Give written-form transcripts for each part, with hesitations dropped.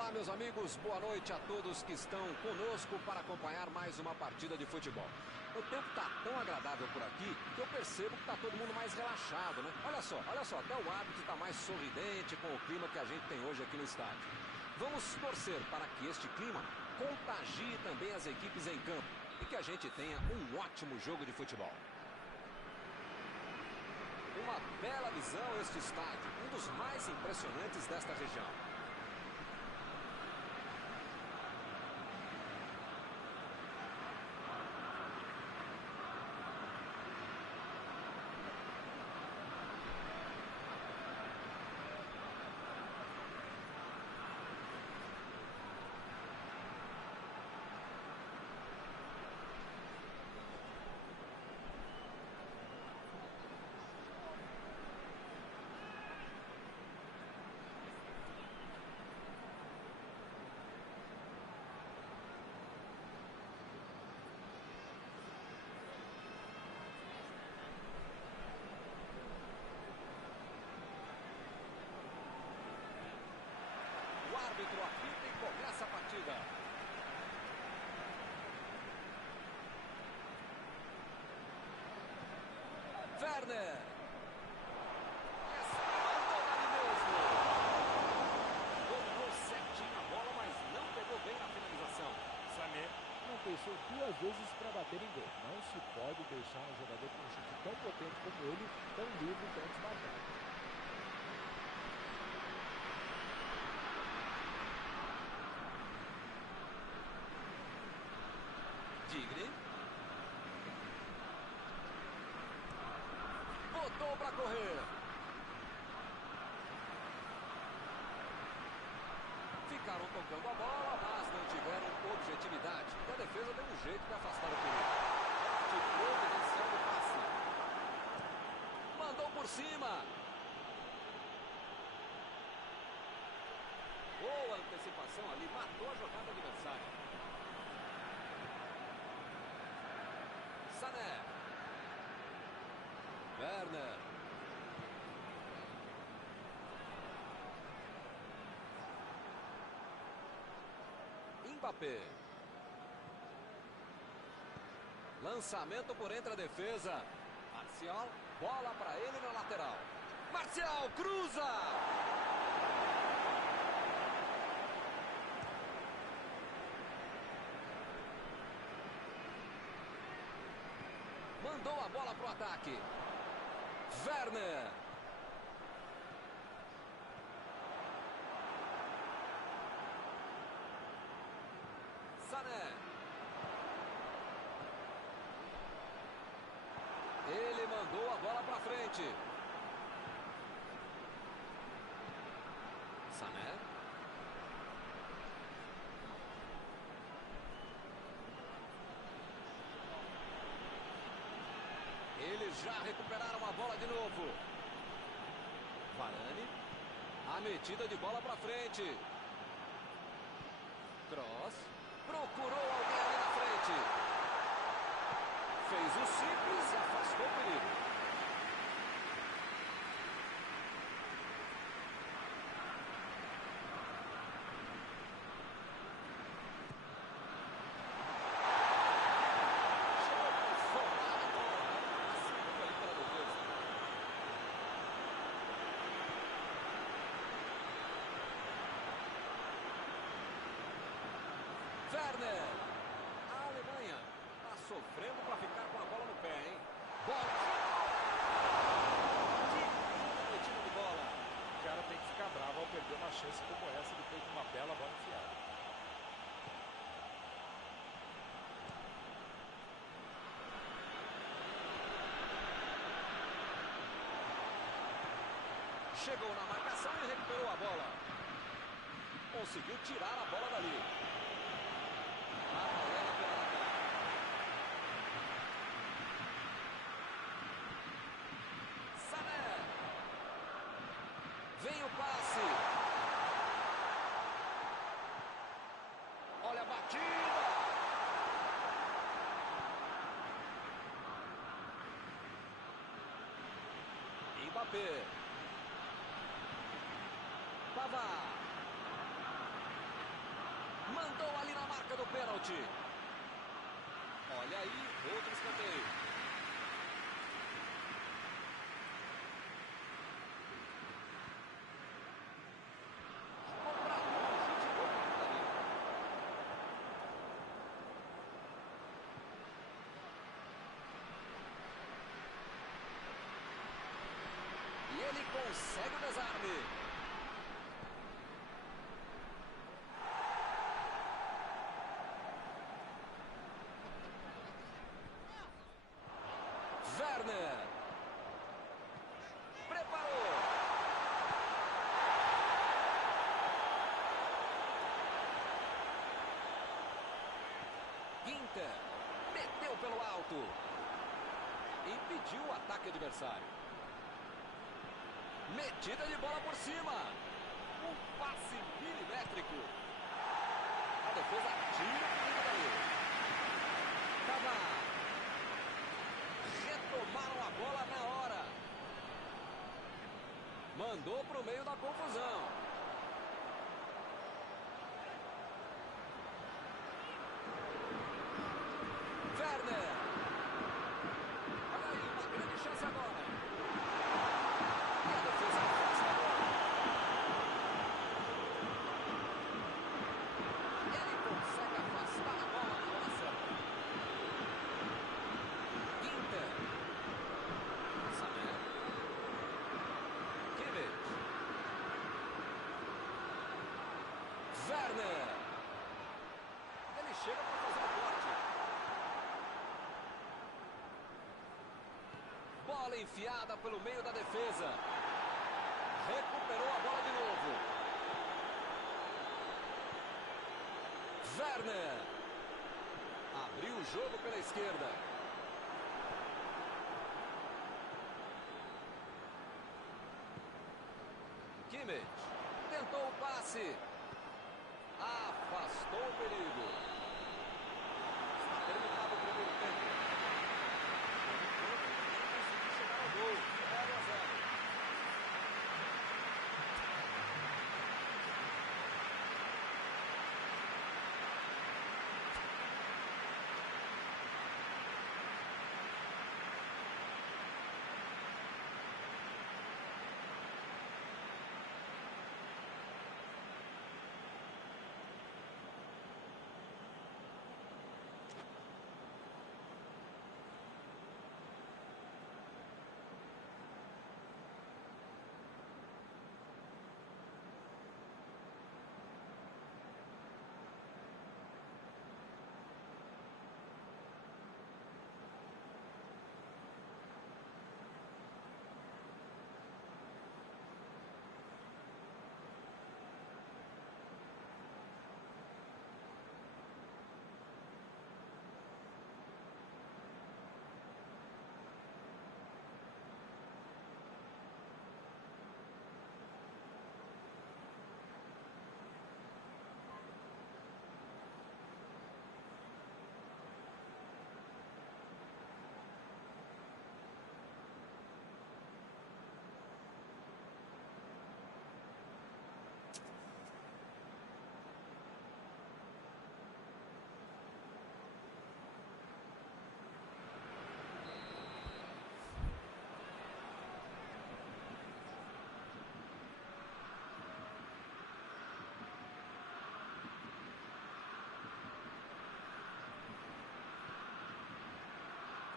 Olá, meus amigos, boa noite a todos que estão conosco para acompanhar mais uma partida de futebol. O tempo está tão agradável por aqui que eu percebo que está todo mundo mais relaxado, né? Olha só, até o árbitro está mais sorridente com o clima que a gente tem hoje aqui no estádio. Vamos torcer para que este clima contagie também as equipes em campo e que a gente tenha um ótimo jogo de futebol. Uma bela visão este estádio, um dos mais impressionantes desta região. O árbitro apita e começa a partida. Werner. Essa mandou ali mesmo. Dominou certinho a bola, mas não pegou bem na finalização. Sané não pensou duas vezes para bater em gol. Não se pode deixar um jogador com um chute tão potente como ele, tão livre, tão desmarcado. Tigre. Botou para correr. Ficaram tocando a bola, mas não tiveram objetividade. E a defesa deu um jeito de afastar o perigo. De providenciando o passe. Mandou por cima. Boa antecipação ali, matou a jogada adversária. Sané. Werner. Mbappé. Lançamento por entre a defesa. Marcial, bola para ele na lateral. Marcial, cruza! Mandou a bola para o ataque. Werner. Sané. Ele mandou a bola para frente. Sané. Eles já recuperaram a bola de novo. Varane. A metida de bola para frente. Cross. Procurou alguém ali na frente. Fez o simples e afastou o perigo. Werner. A Alemanha está sofrendo para ficar com a bola no pé, hein? Bola. Que metida de bola. O cara tem que ficar bravo ao perder uma chance como essa depois de uma bela bola enfiada. Chegou na marcação e recuperou a bola. Conseguiu tirar a bola dali. Sané. Vem o passe. Olha a batida. Mbappé. Pavard. Mandou ali na marca do pênalti. Olha aí, outro escanteio. E ele consegue o desarme. Werner. Preparou. Ginter. Meteu pelo alto. Impediu o ataque adversário. Metida de bola por cima. Um passe milimétrico. A defesa tira o perigo dali. Cavani. Retomaram a bola na hora. Mandou para o meio da confusão. Werner. Olha aí, uma grande chance agora. E a defesa afasta a bola. Ele consegue afastar a bola na hora certa. Ginter. Sané. Kimmich. Werner. Ele chega para fazer o corte. Bola enfiada pelo meio da defesa. Recuperou a bola de novo. Werner. Abriu o jogo pela esquerda. Kimmich. Tentou o passe. Afastou o perigo. Está terminado o primeiro tempo. Por enquanto, ninguém conseguiu chegar ao gol. 0-0.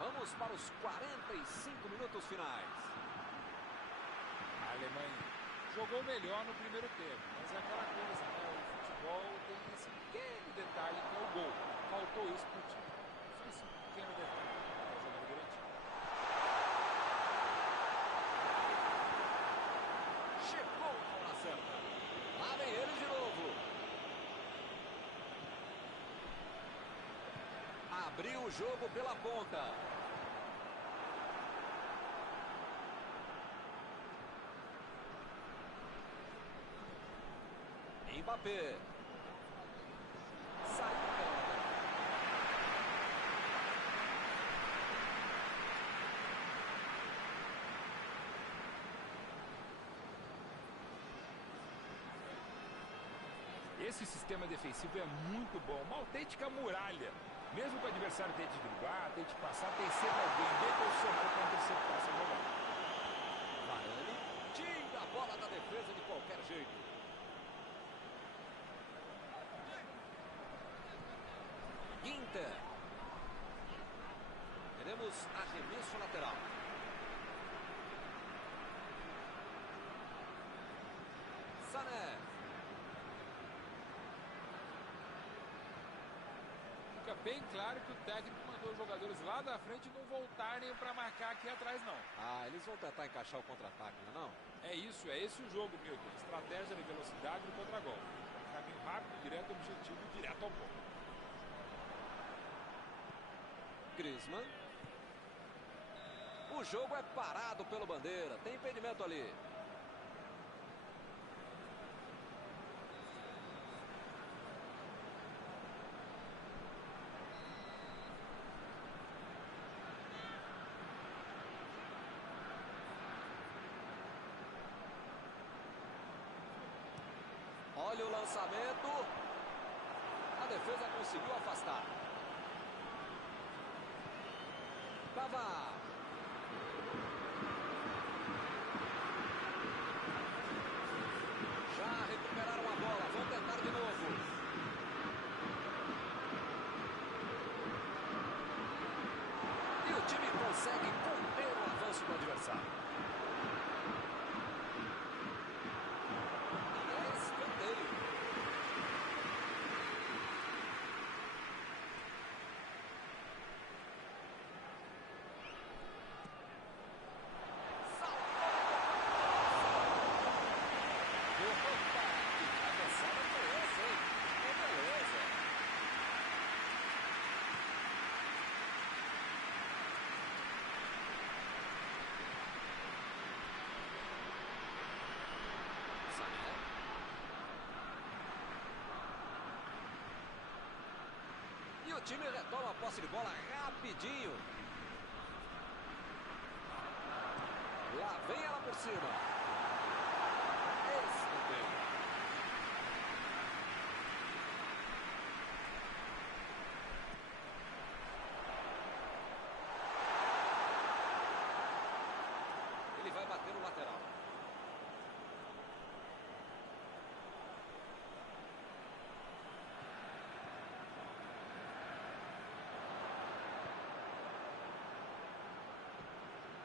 Vamos para os 45 minutos finais. A Alemanha jogou melhor no primeiro tempo, mas é aquela coisa, né? O futebol tem esse pequeno detalhe que é o gol. Faltou isso pro time. Só esse pequeno detalhe. Tá jogando direitinho. Chegou na hora certa. Lá vem ele de novo. Abriu o jogo pela ponta. Mbappé. Saiu pela hora. Esse sistema defensivo é muito bom, uma autêntica muralha. Mesmo que o adversário tente driblar, tente passar, tem sempre alguém bem posicionado para interceptar essa jogada. Varane tira a bola da defesa de qualquer jeito. Ginter. Teremos arremesso lateral. Sané. Fica bem claro que o técnico mandou os jogadores lá da frente não voltarem para marcar aqui atrás, não. Ah, eles vão tentar encaixar o contra-ataque, não é não? É isso, é esse o jogo, Milton. Estratégia de velocidade no contra-golpe. Caminho rápido, direto, objetivo, direto ao ponto. Griezmann. O jogo é parado pelo bandeira. Tem impedimento ali. Olha o lançamento. A defesa conseguiu afastar. Pavard. Já recuperaram a bola. Vão tentar de novo. E o time consegue conter o avanço do adversário. O time retoma a posse de bola rapidinho. Lá vem ela por cima. Escanteio. Ele vai bater no lateral.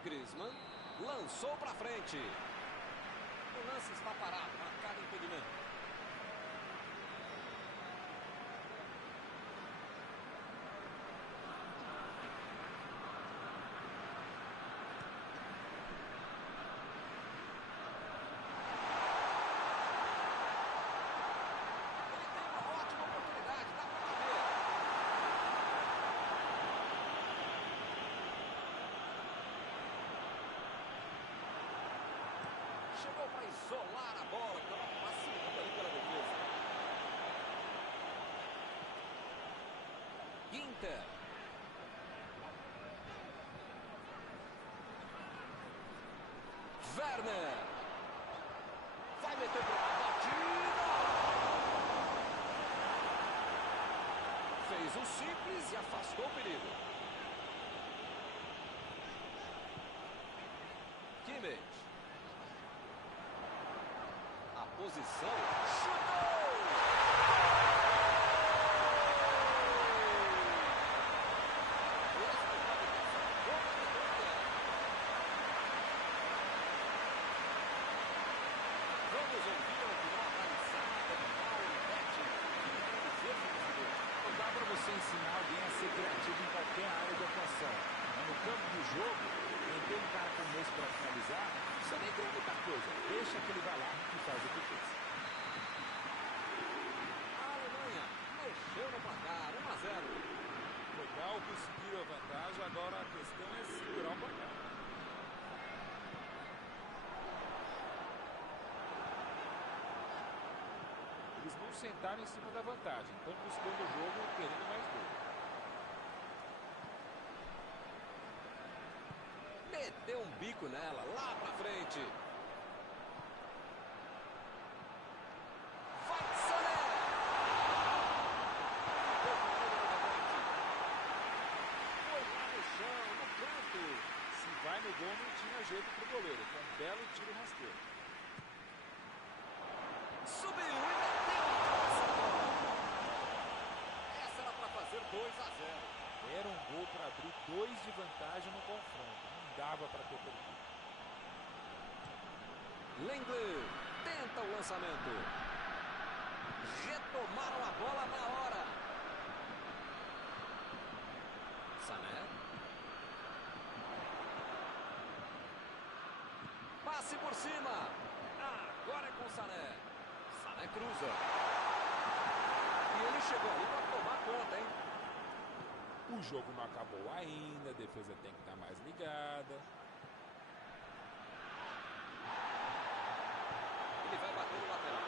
Griezmann lançou para frente. O lance está parado, marcado impedimento. Ele tem uma ótima oportunidade, dá para bater. Chegou para isolar a bola, que estava passando ali pela defesa. Ginter. Werner. Vai meter para a batida. Fez o simples e afastou o perigo. Kimmich. A posição. Chutou! Vamos ouvir a opinião analisada de Paulo Betti, defesa brasileiro. Não dá para você ensinar alguém a ser criativo em qualquer área de atuação. Mas no campo do jogo, quem tem um cara como esse para finalizar, não precisa nem criar muita coisa. Deixa que ele vai lá e faz o que fez. A Alemanha mexeu no placar, 1-0. Legal, conseguiu a vantagem, agora a questão é segurar o placar. Eles não sentaram em cima da vantagem, estão buscando o jogo, querendo mais gol. Meteu um bico nela, lá pra frente. Vai, Sané! goleiro com um belo tiro rasteiro. Subiu e meteu a travessão. Essa era para fazer 2-0. Era um gol para abrir 2 de vantagem no confronto. Não dava para ter perdido. Lenglet tenta o lançamento. Retomaram a bola na hora. Sané. Passe por cima. Agora é com Sané. Sané cruza. E ele chegou ali para tomar conta, hein? O jogo não acabou ainda, a defesa tem que estar mais ligada. Ele vai bater no lateral.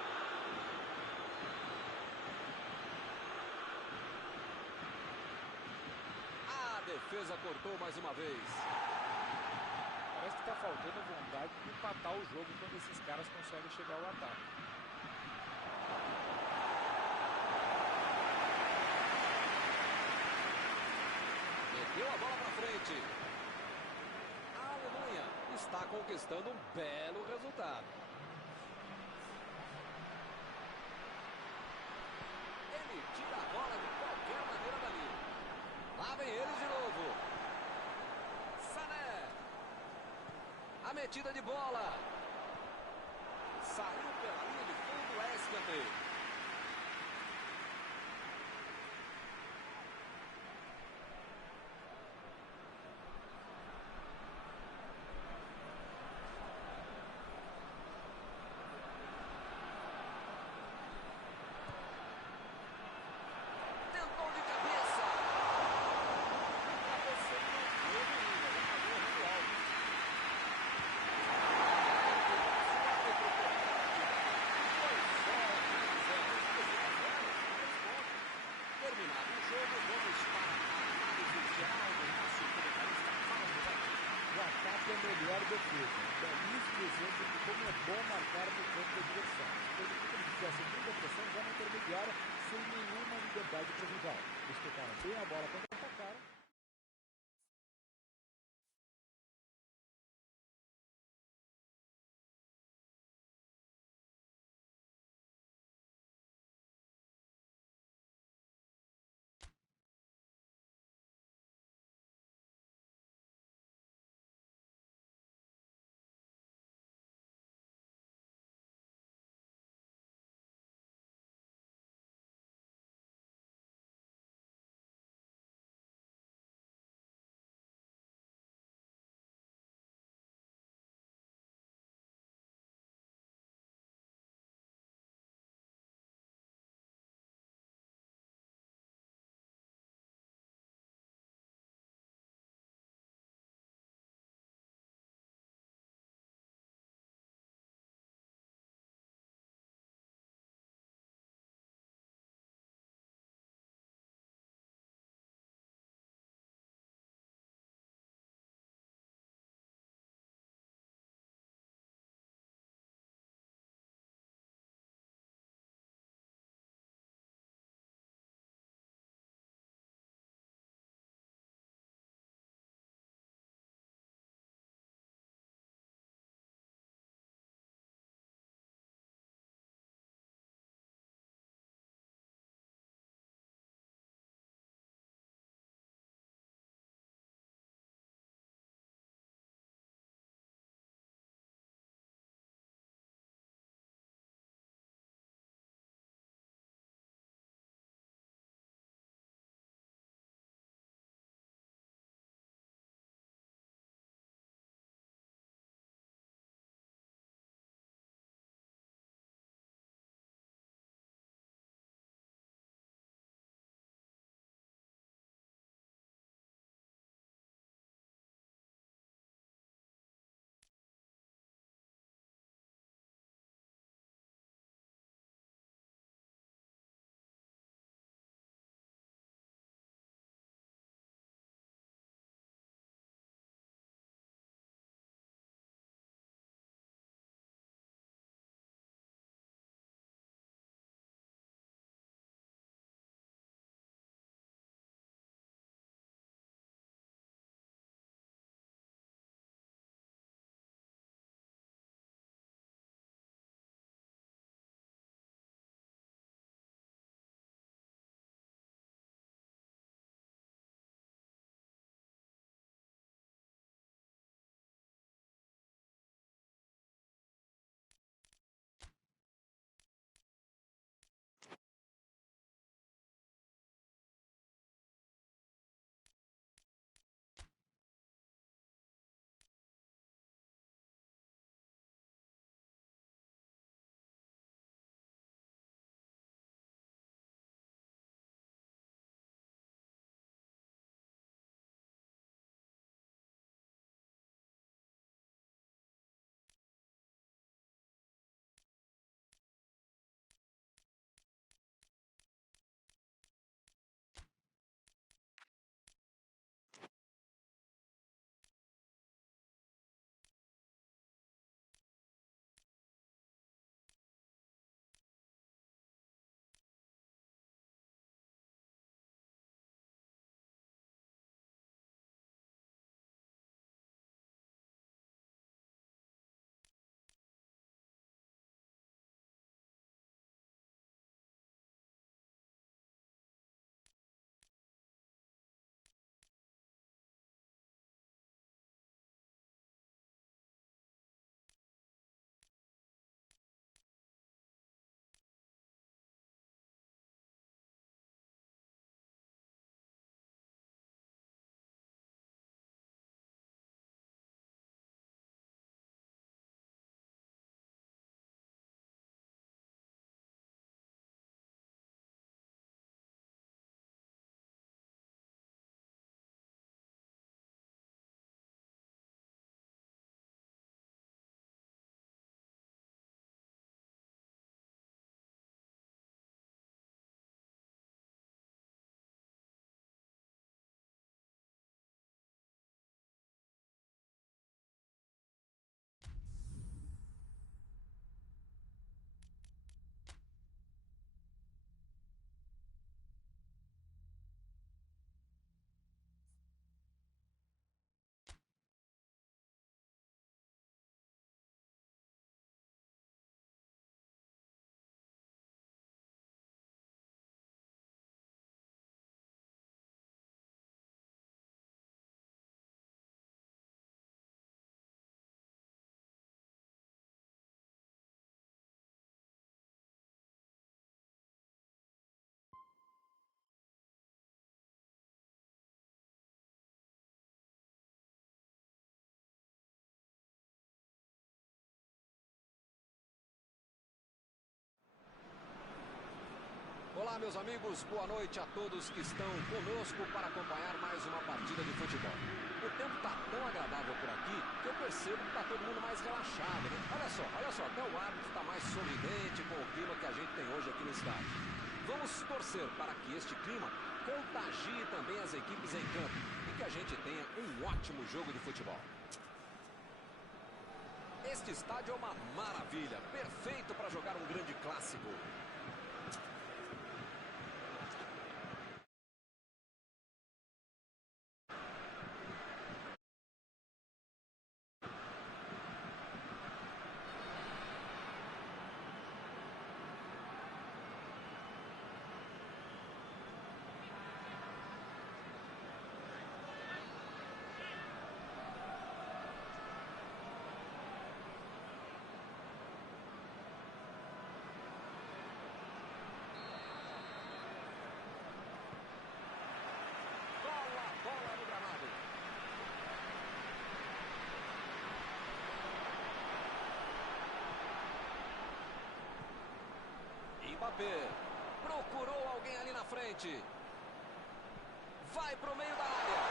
A defesa cortou mais uma vez. Parece que está faltando vontade de empatar o jogo quando esses caras conseguem chegar ao ataque. Meteu a bola para frente. A Alemanha está conquistando um belo resultado. Ele tira a bola de qualquer maneira dali. Lá vem eles de novo. Sané. A metida de bola. Saiu pela linha de fundo, é escanteio. É melhor defesa. Um belíssimo exemplo de como é bom marcar no campo adversário. Quando ele fizesse muita pressão, já na intermediária, sem nenhuma liberdade para o rival. Eles tocaram bem a bola para atacar. meus amigos, boa noite a todos que estão conosco para acompanhar mais uma partida de futebol. O tempo está tão agradável por aqui que eu percebo que está todo mundo mais relaxado, né? Olha só, até o árbitro está mais sorridente com o clima que a gente tem hoje aqui no estádio. Vamos torcer para que este clima contagie também as equipes em campo e que a gente tenha um ótimo jogo de futebol. Este estádio é uma maravilha, perfeito para jogar um grande clássico. Bola no gramado. Mbappé procurou alguém ali na frente. Vai pro meio da área.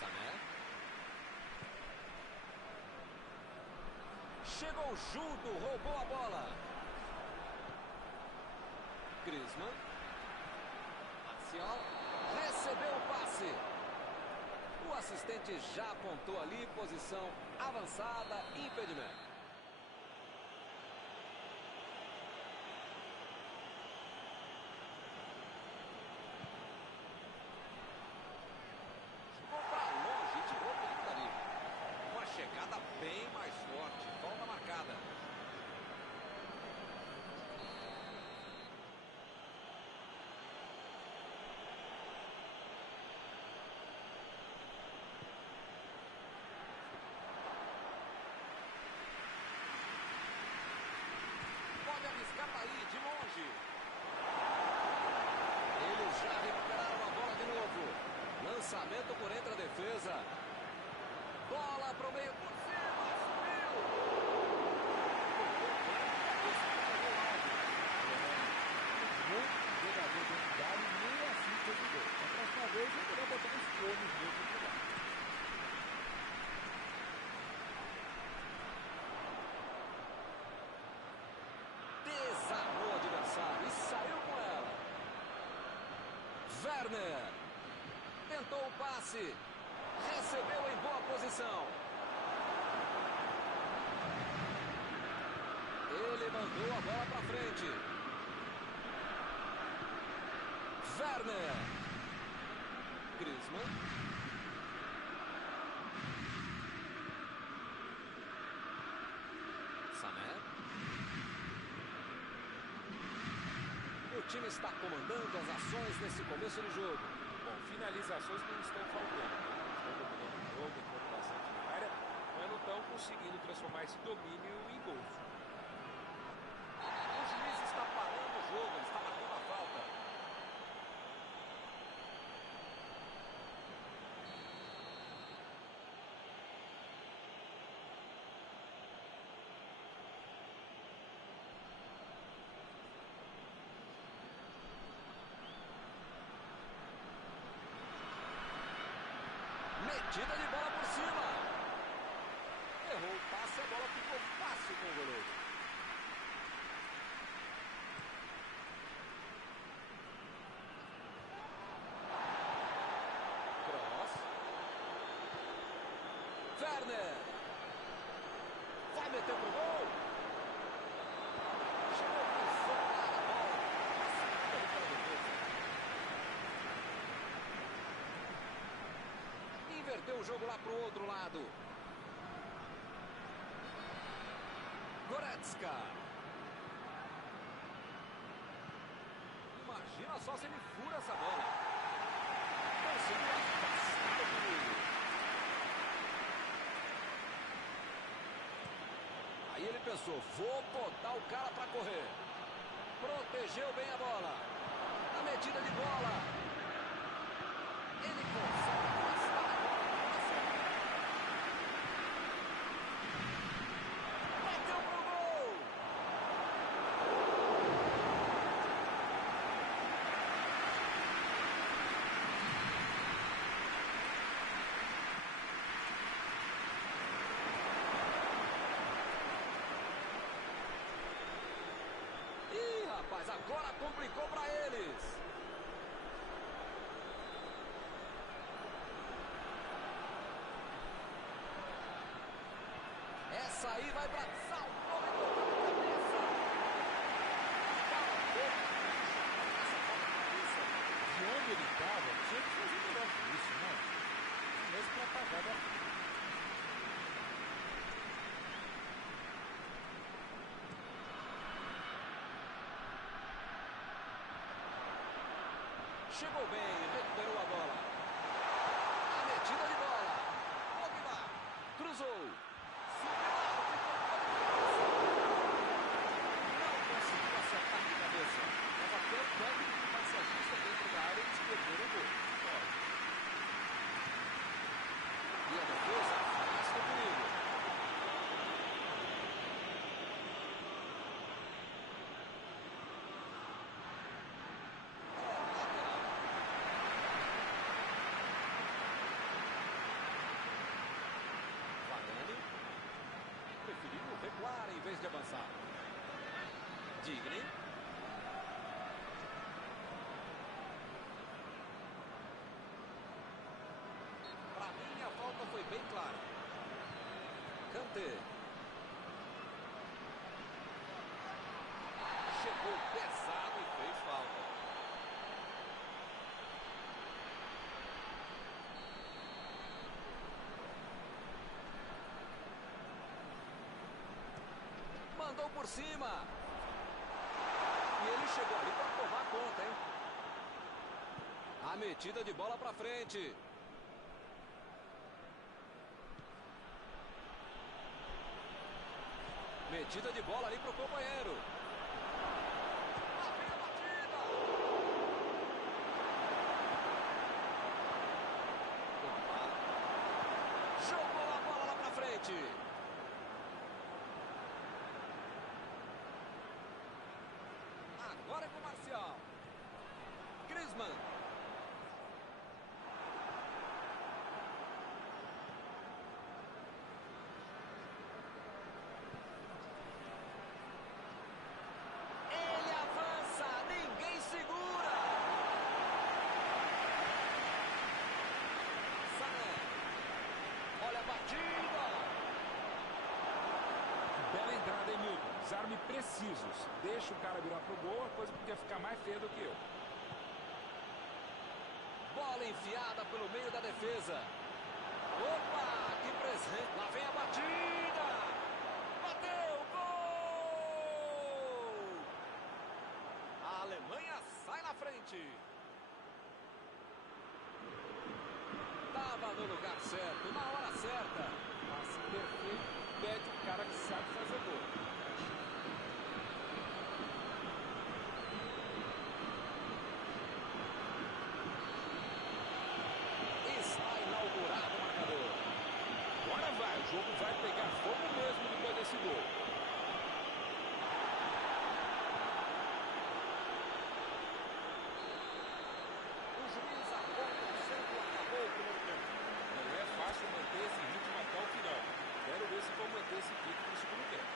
Sané. Chegou junto, roubou a bola. Griezmann. Marcial. Recebeu o passe. O assistente já apontou ali, posição avançada, impedimento. Jogou para longe e tirou o perigo dali. Uma chegada bem mais forte. Falta marcada. Escapa aí, de longe. Eles já recuperaram a bola de novo. Lançamento por entre a defesa. Bola para o meio por cima. Subiu. Muito jogador de unidade, nem assim fez o gol. A próxima vez eu vou botar uns cones mesmo de lá. E saiu com ela. Werner tentou o passe, recebeu em boa posição. Ele mandou a bola para frente. Werner. Griezmann. Sané. O time está comandando as ações nesse começo de jogo. Bom, finalizações não estão faltando. Estão dominando o jogo, entrando bastante na área, mas não estão conseguindo transformar esse domínio em gols. O juiz está parando o jogo, ele está marcando a falta. Metida de bola por cima. Errou o passe, a bola ficou fácil com o goleiro. Cross. Werner. Vai meter pro gol. Chegou a soltar a bola. Passando pela defesa. Inverteu o jogo lá pro outro lado. Goretzka. Imagina só se ele fura essa bola. Conseguiu afastar o perigo. Aí ele pensou, vou botar o cara para correr. Protegeu bem a bola. A metida de bola. Ele consegue afastar a bola. Agora complicou para eles. Essa aí vai para saltou e tocou de cabeça. De onde ele estava, tinha que fazer melhor que isso, não? Mesmo para pagar da frente. Chegou bem, recuperou a bola. A metida de bola. Pogba cruzou. Não conseguiu acertar de cabeça. Mas até o técnico mais se ajusta dentro da área, eles perderam o gol. E a defesa afasta o perigo. Preferiu recuar em vez de avançar. Digni. Para mim, a falta foi bem clara. Kanté. Chegou pesado e fez falta. Mandou por cima. E ele chegou ali para tomar conta, hein? A metida de bola para frente. Metida de bola ali para o companheiro. Lá vem a batida. Opa. Jogou a bola lá para frente. Agora é com o Marcial. Griezmann. Ele avança, ninguém segura. Sané. Olha a batida. Bela entrada, hein, Milton? Desarme precisos. Deixa o cara virar pro gol, a coisa podia ficar mais feia do que eu. Bola enfiada pelo meio da defesa. Opa, que presente. Lá vem a batida. Bateu, gol! A Alemanha sai na frente. Tava no lugar certo, na hora certa. Passe perfeito, pede o cara que sabe fazer gol. Está inaugurado o marcador. Agora vai, o jogo vai pegar fogo mesmo depois desse gol. O juiz aponta o centro, acabou o primeiro tempo. Não é fácil manter esse ritmo até o final. Quero ver se vão manter esse ritmo no segundo tempo.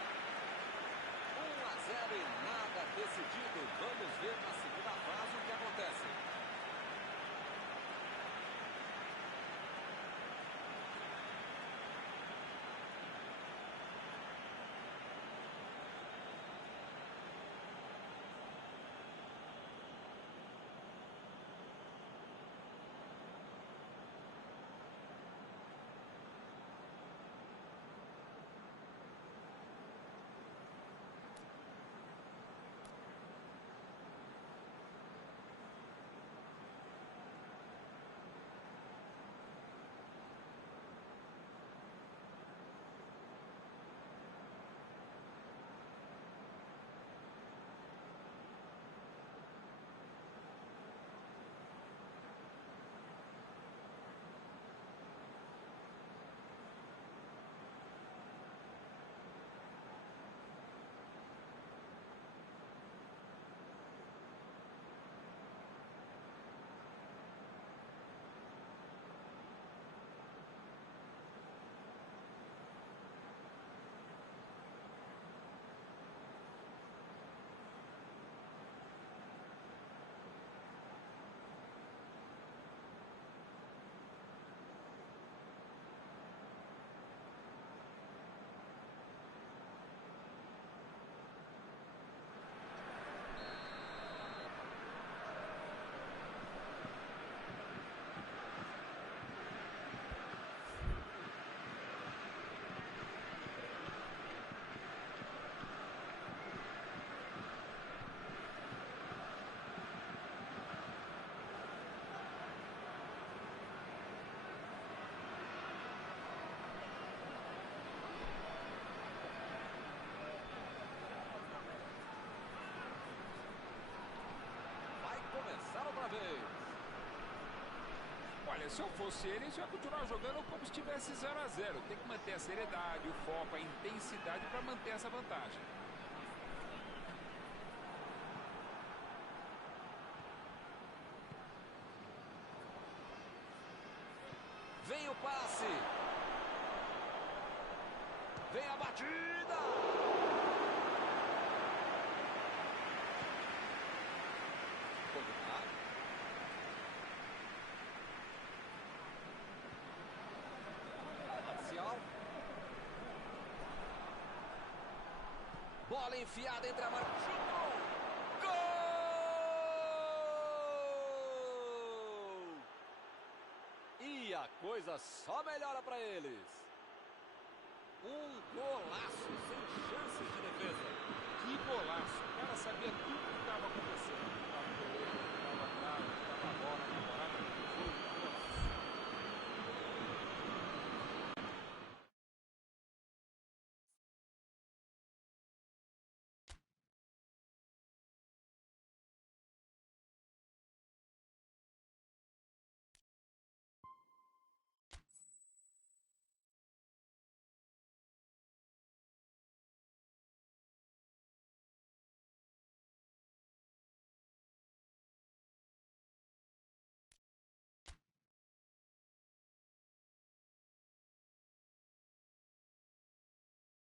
Se eu fosse ele, eu ia continuar jogando como se estivesse 0 a 0. Tem que manter a seriedade, o foco, a intensidade para manter essa vantagem. Vem o passe. Vem a batida. Combinado. Marcial. Bola enfiada entre a marca. Chutou. Gol! E a coisa só melhora para eles. Um golaço sem chances de defesa. Que golaço! O cara sabia tudo o que estava acontecendo. Estava goleiro, estava atrás, estava a bola, na morada.